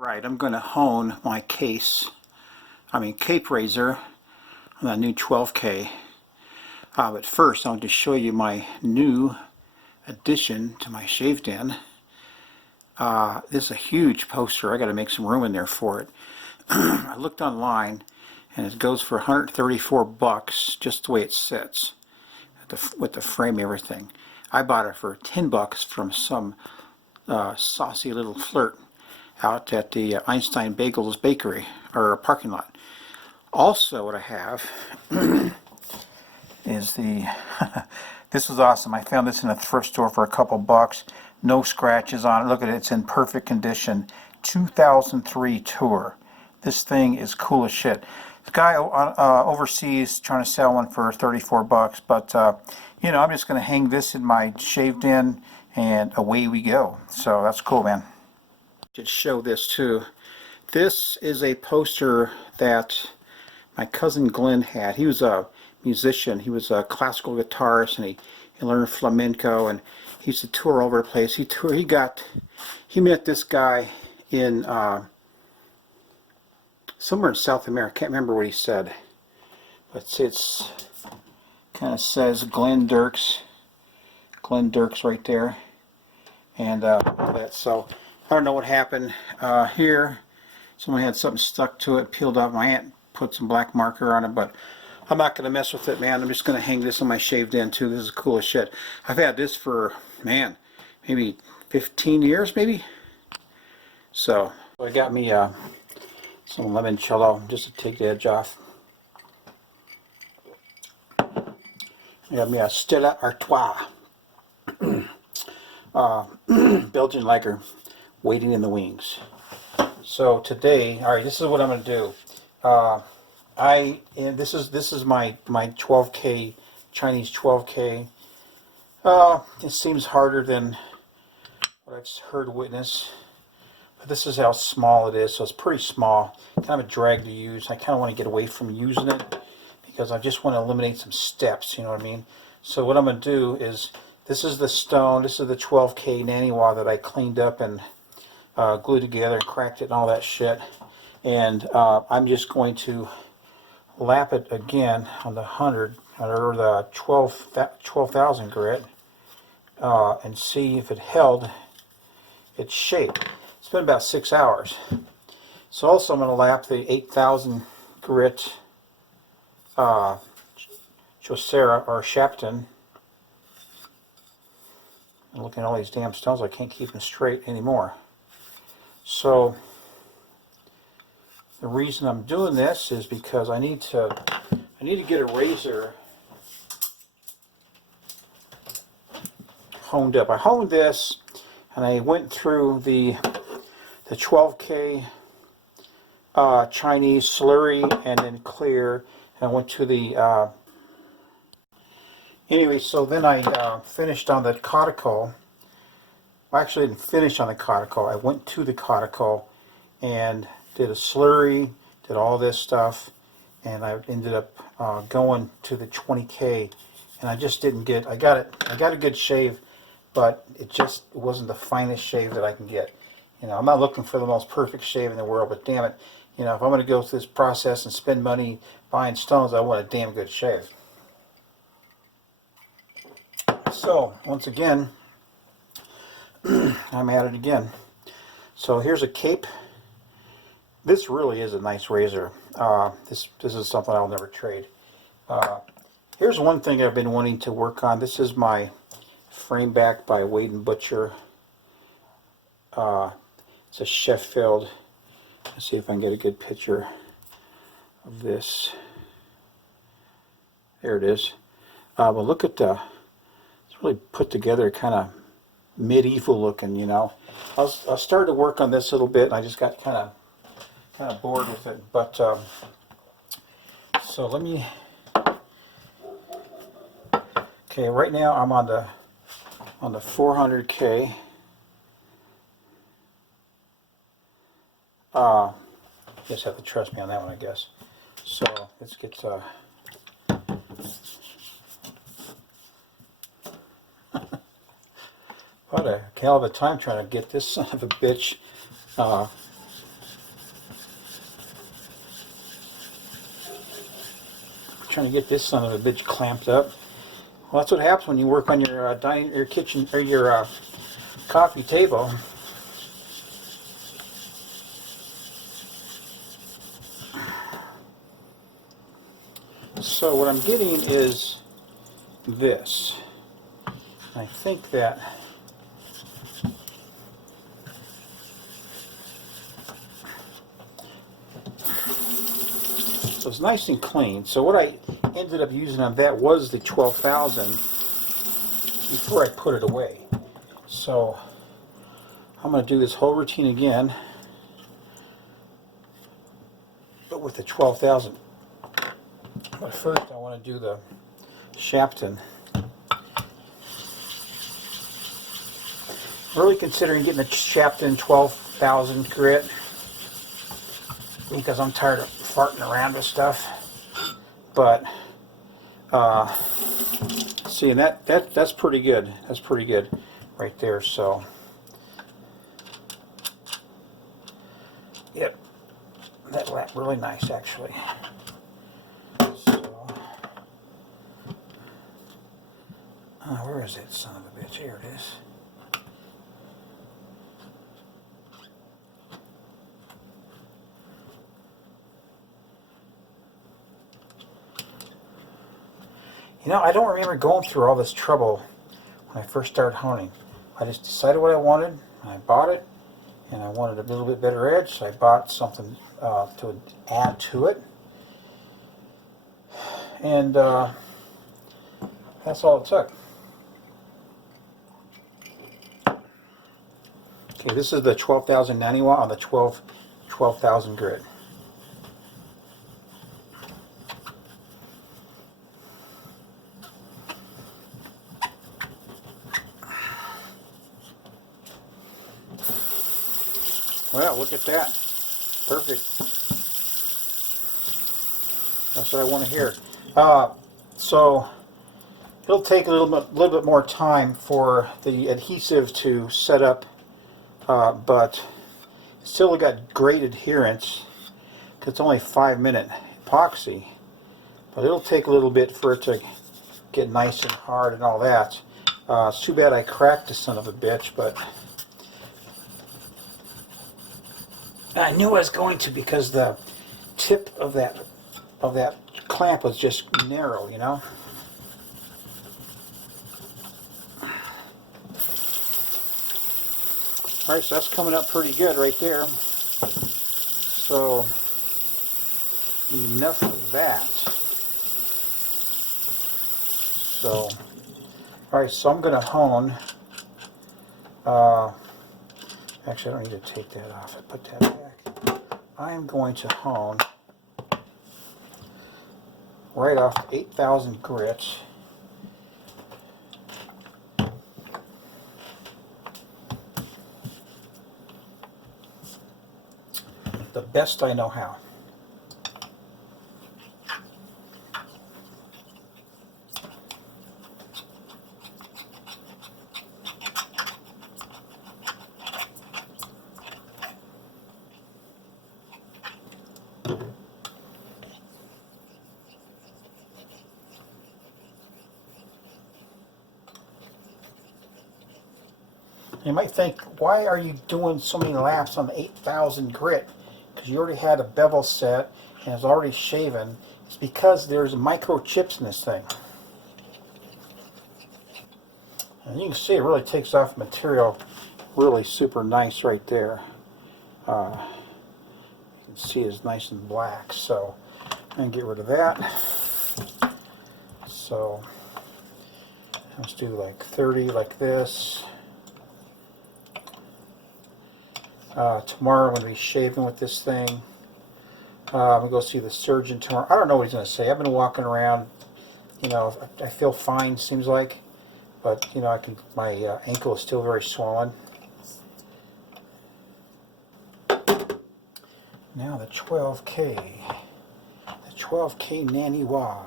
Right, I'm going to hone my cape razor on that new 12K. But first, I'll just show you my new addition to my shave den. This is a huge poster. I got to make some room in there for it. I looked online, and it goes for 134 bucks, just the way it sits, with the frame and everything. I bought it for 10 bucks from some saucy little flirt out at the Einstein Bagels Bakery, or parking lot. Also, what I have is the this was awesome. I found this in a thrift store for a couple bucks. No scratches on it. Look at it, it's in perfect condition. 2003 Tour. This thing is cool as shit. The guy overseas trying to sell one for 34 bucks, but you know, I'm just going to hang this in my shave den and away we go. So that's cool, man. Should show this too. This is a poster that my cousin Glenn had. He was a musician. He was a classical guitarist, and he learned flamenco, and he used to tour all over the place. He met this guy in somewhere in South America. I can't remember what he said, but it's kind of says Glenn Dirks right there, and all that. So I don't know what happened here. Someone had something stuck to it, peeled off. My aunt put some black marker on it, but I'm not going to mess with it, man. I'm just going to hang this on my shaved den too. This is cool as shit. I've had this for, man, maybe 15 years, maybe. So I got me some limoncello just to take the edge off. I got me a Stella Artois Belgian lager, waiting in the wings. So today, all right, this is what I'm going to do. This is my 12K Chinese 12K. It seems harder than what I've heard witness, but this is how small it is. So it's pretty small, kind of a drag to use. I kind of want to get away from using it because I just want to eliminate some steps. You know what I mean? So what I'm going to do is, this is the stone. This is the 12K Naniwa that I cleaned up and glued together and cracked it and all that shit. And I'm just going to lap it again on the 100 or the 12,000 grit and see if it held its shape. It's been about 6 hours. So also I'm going to lap the 8,000 grit Josera or Shapton. I'm looking at all these damn stones. I can't keep them straight anymore. So the reason I'm doing this is because I need to get a razor honed up. I honed this, and I went through the 12K Chinese slurry and then clear, and I went to the anyway. So then I finished on the Coticule. Well, actually, I didn't finish on the Coticule. I went to the Coticule and did a slurry, did all this stuff, and I ended up going to the 20K, and I just didn't get. I got a good shave, but it wasn't the finest shave that I can get. You know, I'm not looking for the most perfect shave in the world, but damn it, you know, if I'm going to go through this process and spend money buying stones, I want a damn good shave. So once again, I'm at it again. So here's a cape. This really is a nice razor. This is something I'll never trade. Here's one thing I've been wanting to work on. This is my frame back by Wade & Butcher. It's a Sheffield. Let's see if I can get a good picture of this. There it is. But look at it's really put together, kind of medieval looking, you know. I started to work on this a little bit, and I just got kind of bored with it. But so let me. Okay, right now I'm on the 400K. You just have to trust me on that one, I guess. So let's get. What a hell of a time trying to get this son of a bitch trying to get this son of a bitch clamped up. Well, that's what happens when you work on your your kitchen or your coffee table. So what I'm getting is this. I think that so it's nice and clean. So what I ended up using on that was the 12,000 before I put it away. So I'm going to do this whole routine again, but with the 12,000. But first I want to do the Shapton. Really considering getting the Shapton 12,000 grit because I'm tired of farting around with stuff. But see, and that's pretty good. That's pretty good right there. So yep, that lapped really nice actually. So where is it, son of a bitch? Here it is. You know, I don't remember going through all this trouble when I first started honing. I just decided what I wanted, and I bought it, and I wanted a little bit better edge, so I bought something to add to it. And that's all it took. Okay, this is the 12,000 Naniwa on the 12,000 grit. Well, look at that. Perfect. That's what I want to hear. So it'll take a little bit more time for the adhesive to set up, but still got great adherence because it's only 5-minute epoxy. But it'll take a little bit for it to get nice and hard and all that. It's too bad I cracked the son of a bitch, but I knew I was going to because the tip of that clamp was just narrow, you know. Alright, so that's coming up pretty good right there. So enough of that. So alright, so I'm gonna hone. Actually, I don't need to take that off. I put that back. I'm going to hone right off 8,000 grit. The best I know how. You might think, why are you doing so many laps on the 8,000 grit? Because you already had a bevel set and it's already shaven. It's because there's microchips in this thing. And you can see it really takes off material really super nice right there. You can see it's nice and black. So I'm going to get rid of that. So let's do like 30 like this. Tomorrow I'm going to be shaving with this thing. I'm going to go see the surgeon tomorrow. I don't know what he's going to say. I've been walking around, you know, I feel fine, seems like, but you know, my ankle is still very swollen. Now the 12K. The 12K Naniwa.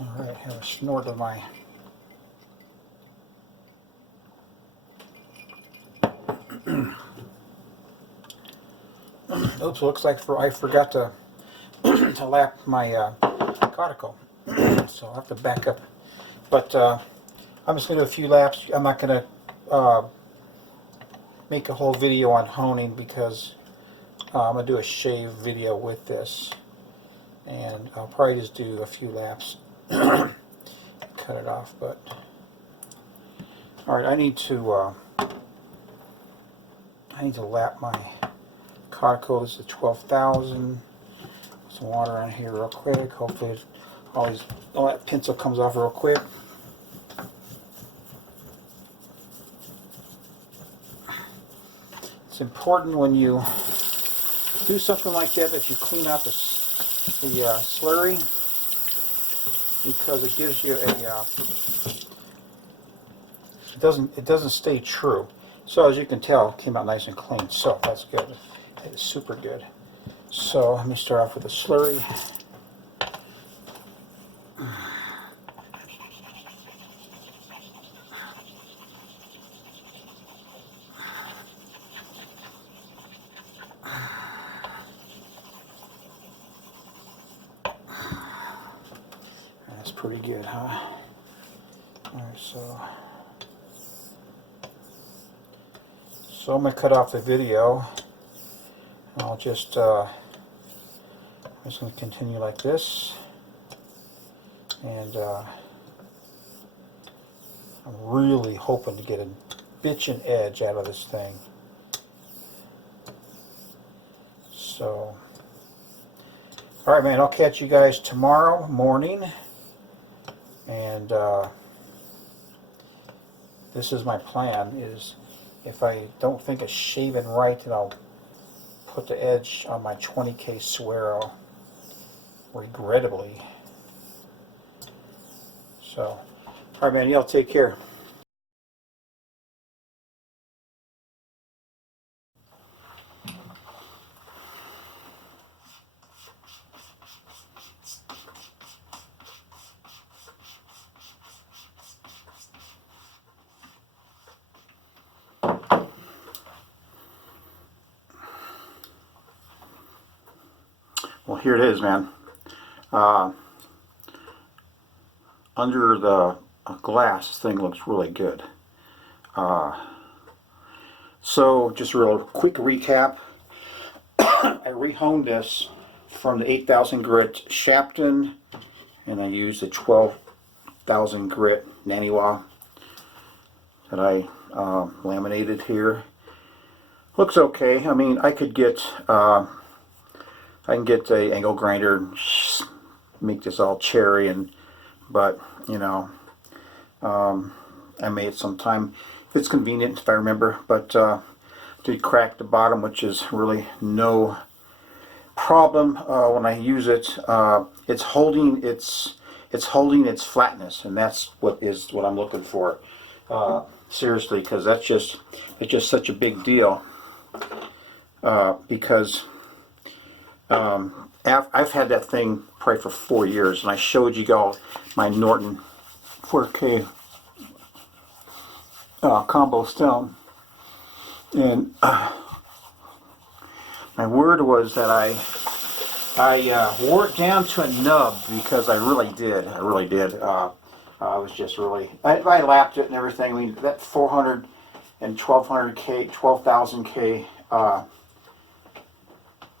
Alright, have a snort of my oops, looks like I forgot to to lap my Coticule. So I'll have to back up. But I'm just going to do a few laps. I'm not going to make a whole video on honing because I'm going to do a shave video with this. And I'll probably just do a few laps. Cut it off. But alright, I need to lap my Coticule. This is 12,000. Some water on here real quick. Hopefully all that pencil comes off real quick. It's important when you do something like that that you clean out the slurry, because it gives you a it doesn't stay true. So as you can tell, it came out nice and clean. So that's good. That is super good. So let me start off with the slurry. That's pretty good, huh? Alright, so I'm going to cut off the video. I'll just I'm just going to continue like this, and I'm really hoping to get a bitchin' edge out of this thing. So, alright man, I'll catch you guys tomorrow morning, and this is my plan, is if I don't think it's shaving right, then I'll put the edge on my 20K Swero, regrettably. So, alright man, y'all take care. Well, here it is, man. Under the glass, this thing looks really good. So, just a real quick recap. I rehoned this from the 8,000 grit Shapton, and I used the 12,000 grit Naniwa that I laminated here. Looks okay. I mean, I could get I can get a angle grinder, make this all cherry, but you know, I made some time. If it's convenient, if I remember, but did crack the bottom, which is really no problem when I use it. It's holding its flatness, and that's what I'm looking for. Seriously, because it's just such a big deal. Because I've had that thing probably for 4 years, and I showed you all my Norton 4K combo stone, and my word was that I wore it down to a nub, because I really did. I was just really, I lapped it and everything. I mean, that 400 and 1200K, 12,000K,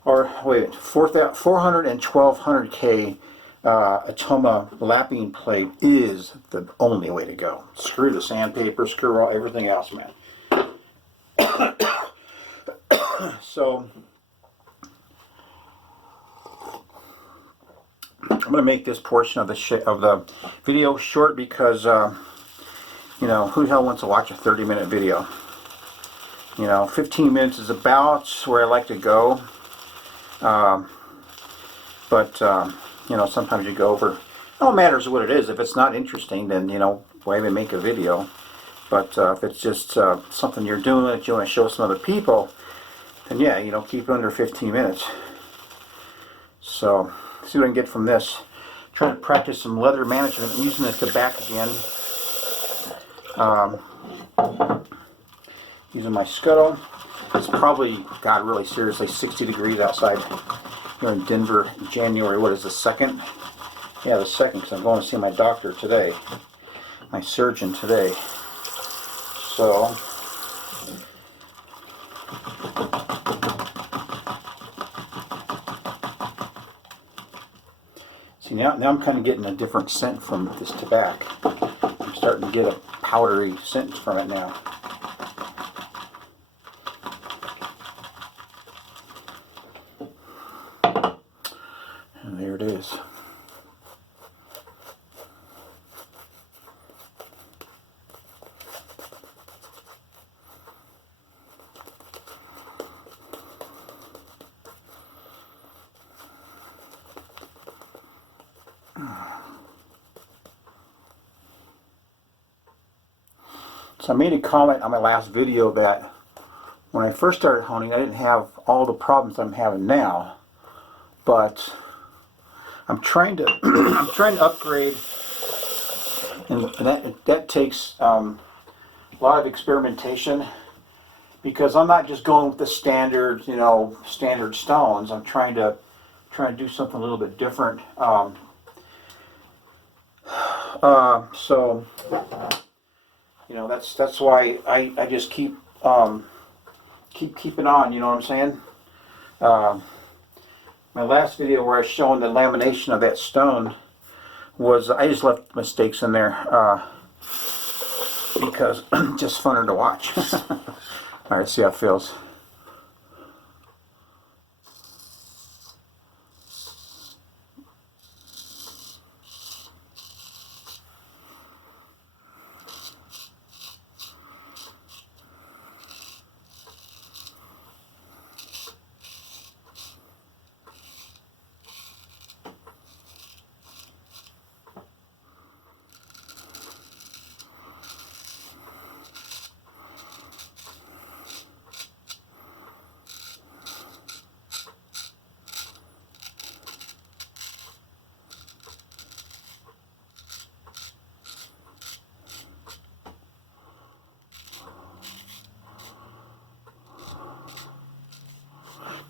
or wait, 400 and 1200K Atoma lapping plate is the only way to go. Screw the sandpaper, screw all everything else, man. So I'm going to make this portion of the video short, because you know, who the hell wants to watch a 30-minute video? You know, 15 minutes is about where I like to go. But you know, sometimes you go over. No matters what it is. If it's not interesting, then you know, why even make a video? But if it's just something you're doing that you want to show some other people, then yeah, you know, keep it under 15 minutes. So, see what I can get from this. Trying to practice some leather management. I'm using it to back again. Using my scuttle. It's probably got really seriously 60 degrees outside here in Denver, January. What is the 2nd? Yeah, the second, because I'm going to see my doctor today, my surgeon today. So, see, now I'm kind of getting a different scent from this tobacco. I'm starting to get a powdery scent from it now. And there it is. So I made a comment on my last video that when I first started honing, I didn't have all the problems I'm having now, but I'm trying to I'm trying to upgrade, and that takes a lot of experimentation, because I'm not just going with the standard, standard stones. I'm trying to do something a little bit different. So that's why I just keep keeping on. You know what I'm saying? My last video where I was showing the lamination of that stone was, I just left mistakes in there because it's just funner to watch. All right, see how it feels.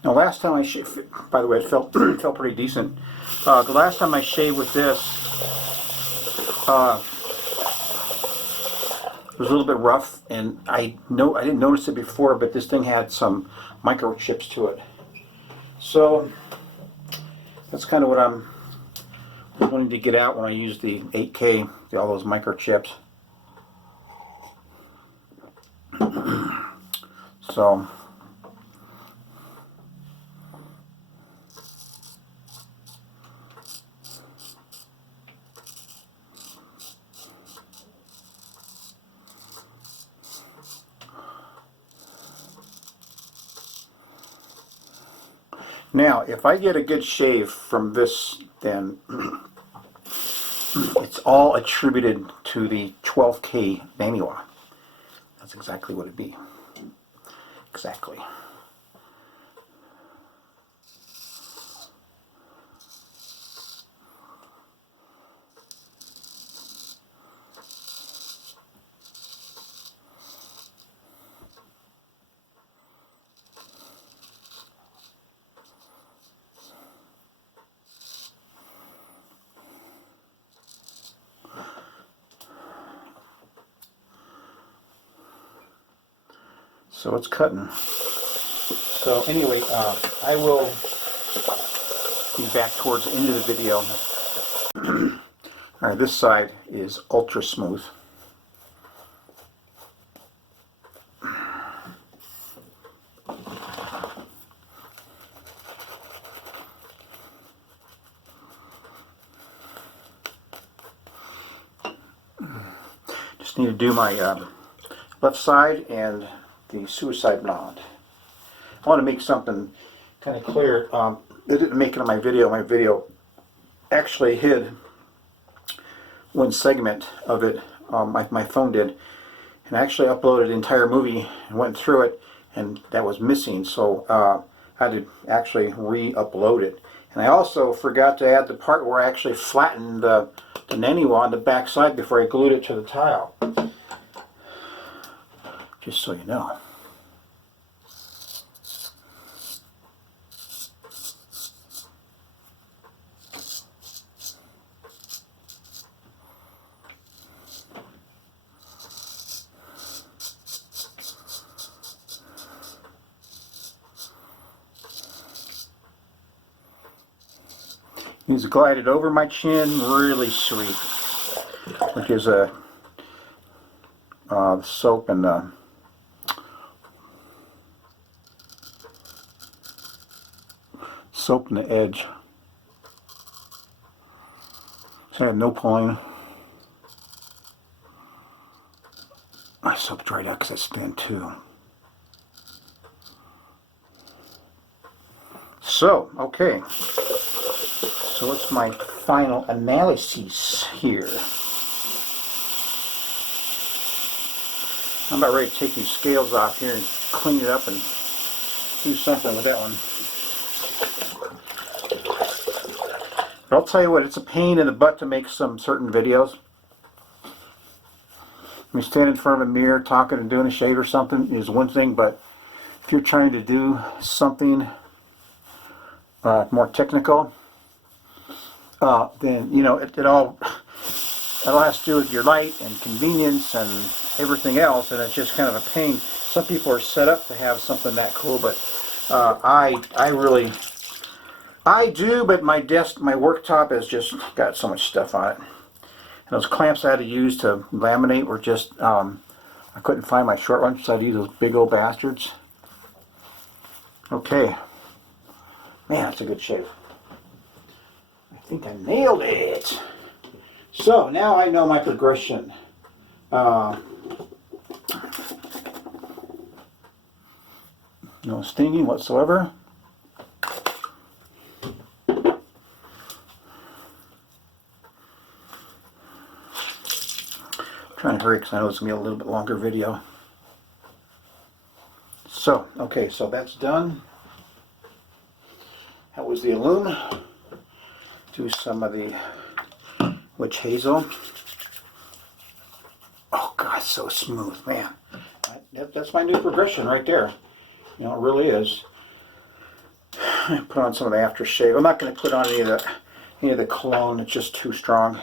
Now, last time I shaved, by the way, it felt felt pretty decent. The last time I shaved with this, it was a little bit rough, and I didn't notice it before, but this thing had some microchips to it. So that's kind of what I'm wanting to get out when I use the 8K, all those microchips. So. Now, if I get a good shave from this, then it's all attributed to the 12K Naniwa. That's exactly what it'd be. Exactly. So it's cutting. So anyway, I will be back towards the end of the video. All right, this side is ultra smooth. Just need to do my left side and the suicide blonde. I want to make something kind of clear. I didn't make it on my video. My video actually hid one segment of it. My phone did, and I actually uploaded the entire movie and went through it, and that was missing. So I had to actually re-upload it. And I also forgot to add the part where I actually flattened the Naniwa on the back side before I glued it to the tile. Just so you know. These glided over my chin, really sweet. Which is a soap and soap in the edge. So I had no pulling. My soap dried out because it's thin too. So, okay. So what's my final analysis here? I'm about ready to take these scales off here and clean it up and do something with that one. But I'll tell you what, it's a pain in the butt to make some certain videos. When you stand in front of a mirror talking and doing a shave or something is one thing, but if you're trying to do something more technical, then you know it all has to do with your light and convenience and everything else, and it's just kind of a pain. Some people are set up to have something that cool, but I do, but my worktop has just got so much stuff on it. And those clamps I had to use to laminate were just, I couldn't find my short ones, so I had to use those big old bastards. Okay. Man, that's a good shave. I think I nailed it. So, now I know my progression. No stinging whatsoever. Trying to hurry because I know it's going to be a little bit longer video. So, okay, so that's done. That was the Illume. Do some of the witch hazel. Oh God, so smooth, man. That's my new progression right there. You know, it really is. Put on some of the aftershave. I'm not going to put on any of the cologne. It's just too strong.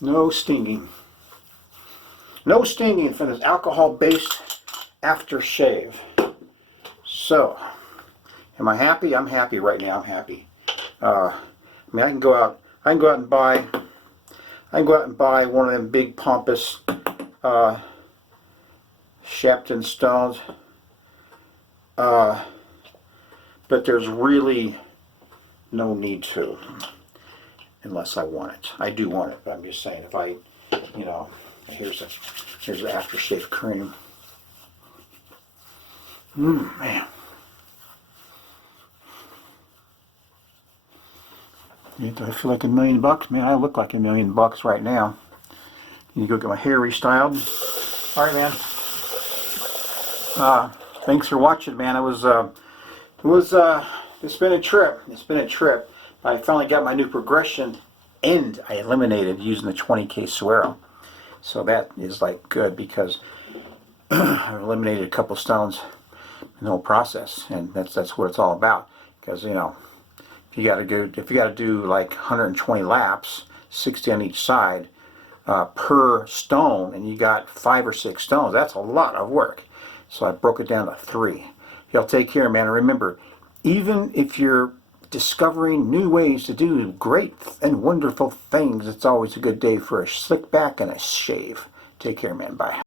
No stinging. No stinging for this alcohol-based aftershave. So, am I happy? I'm happy right now. I'm happy. I mean, I can go out and buy one of them big pompous Shapton stones. But there's really no need to, unless I want it. I do want it, but I'm just saying, if I, you know, here's the aftershave cream. Man. Do I feel like $1 million? Man, I look like $1 million right now. Need to go get my hair restyled. All right, man. Thanks for watching, man. It's been a trip. It's been a trip. I finally got my new progression, and I eliminated using the 20K Suero. So that is like good, because I've eliminated a couple stones in the whole process, and that's what it's all about. Because, you know, if you got to do like 120 laps, 60 on each side per stone, and you got 5 or 6 stones, that's a lot of work. So I broke it down to 3. Y'all take care, man. And remember, even if you're discovering new ways to do great and wonderful things, it's always a good day for a slick back and a shave. Take care, man. Bye.